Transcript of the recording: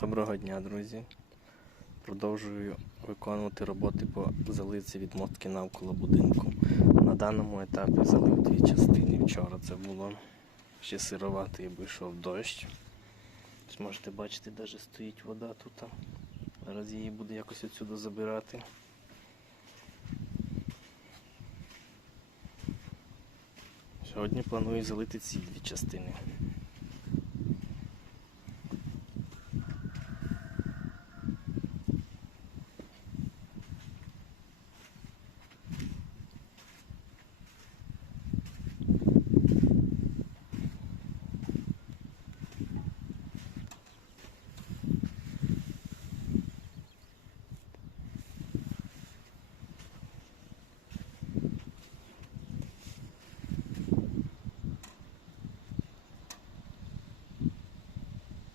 Доброго дня, друзі. Продовжую виконувати роботи по залиці відмостки навколо будинку. На даному етапі залив дві частини. Вчора це було ще сироватий, бо йшов дощ. Ось можете бачити, навіть стоїть вода тут. Зараз її буду якось отсюди забирати. Сьогодні планую залити ці дві частини.